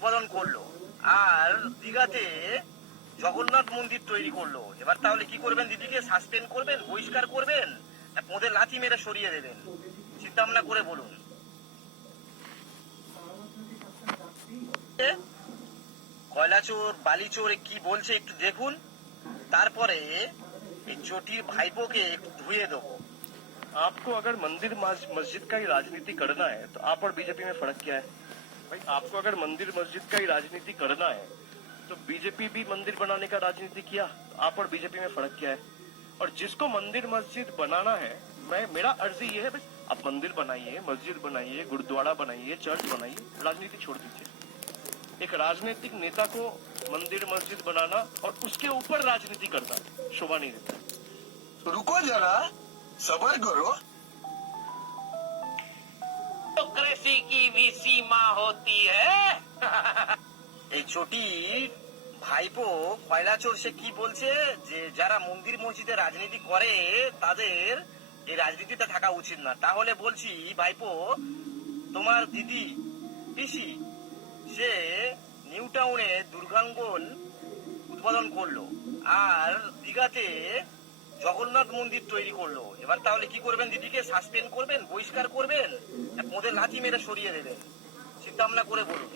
উদ্বোধন করলো আর দীঘাতে জগন্নাথ মন্দির তৈরি করলো। এবার তাহলে কি করবেন? দিদিকে সাসপেন্ড করবেন, বহিষ্কার করবেন, না পোঁদে লাথি মেরে সরিয়ে দেবেন? চিন্তা ভাবনা করে বলুন। কয়লাচোর বালিচোর কি বলছে একটু দেখুন, তারপরে এই চটির ভাইপোকে একটু ধুয়ে দেবো। आपको अगर मंदिर मस्जिद का ही राजनीति करना है तो आप और बीजेपी में फर्क क्या है भाई? आपको अगर मंदिर मस्जिद का ही राजनीति करना है तो बीजेपी भी मंदिर बनाने का राजनीति किया, तो आप और बीजेपी में फर्क क्या है? और जिसको मंदिर मस्जिद बनाना है, मेरा अर्जी ये है, बस आप मंदिर बनाइए, मस्जिद बनाइए, गुरुद्वारा बनाइए, चर्च बनाइए, राजनीति छोड़ दीजिए। एक राजनीतिक नेता को मंदिर मस्जिद बनाना और उसके ऊपर राजनीति करना शोभा नहीं देता। रुको जरा, सबर करो। डेमोक्रेसी की भी सीमा होती है। এই চটি ভাইপো কয়লাচোর সে কি বলছে যে যারা মন্দির মসজিদে রাজনীতি করে তাদের এই রাজনীতিতে থাকা উচিত না। তাহলে বলছি ভাইপো, তোমার দিদি পিসি সে নিউ টাউনে দুর্গাঙ্গন উদ্বোধন করলো আর দীঘাতে জগন্নাথ মন্দির তৈরি করলো। এবার তাহলে কি করবেন? দিদিকে সাসপেন্ড করবেন, বহিষ্কার করবেন, না পোঁদে লাথি মেরে সরিয়ে দেবেন? চিন্তা ভাবনা করে বলুন।